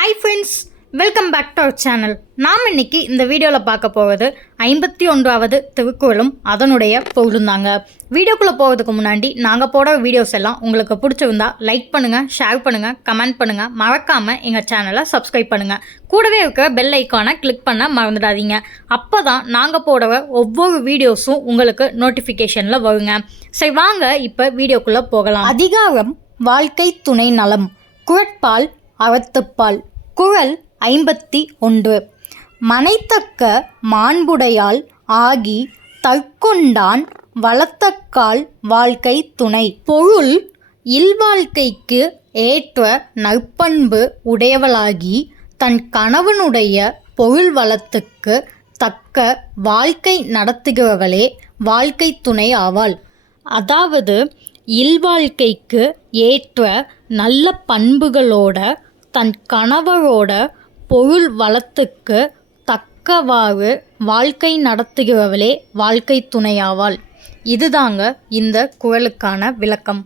Hi friends, welcome back to our channel. நாம் இன்னைக்கு இந்த வீடியோவில் பார்க்க போவது 51வது திருக்குறளும் அதனுடைய பொருளும் தாங்க. வீடியோக்குள்ளே போகிறதுக்கு முன்னாடி நாங்கள் போடுற வீடியோஸ் எல்லாம் உங்களுக்கு பிடிச்சிருந்தா லைக் பண்ணுங்கள், ஷேர் பண்ணுங்கள், கமெண்ட் பண்ணுங்கள், மறக்காமல் எங்கள் சேனலை சப்ஸ்கிரைப் பண்ணுங்கள். கூடவே இருக்கிற பெல் ஐக்கானை கிளிக் பண்ண மறந்துடாதீங்க. அப்போ தான் நாங்கள் போடுற ஒவ்வொரு வீடியோஸும் உங்களுக்கு நோட்டிஃபிகேஷனில் வருங்க. சரி, வாங்க இப்போ வீடியோக்குள்ளே போகலாம். அதிகாரம் வாழ்க்கை துணை நலம். குறட்பால் அறத்துப்பால். குறள் 51. மனைத்தக்க மாண்புடையாள் ஆகி தற்கொண்டான் வளத்தக்கால் வாழ்க்கை துணை. பொருள் இல்வாழ்க்கைக்கு ஏற்ற நற்பண்பு உடையவளாகி தன் கணவனுடைய பொருள் வளத்துக்கு தக்க வாழ்க்கை நடத்துகிறவளே வாழ்க்கை துணை ஆவாள். அதாவது இல்வாழ்க்கைக்கு ஏற்ற நல்ல பண்புகளோட தன் கணவரோட பொருள் வளத்துக்கு தக்கவாறு வாழ்க்கை நடத்துகிறவளே வாழ்க்கை துணையாவாள். இதுதாங்க இந்த குறளுக்கான விளக்கம்.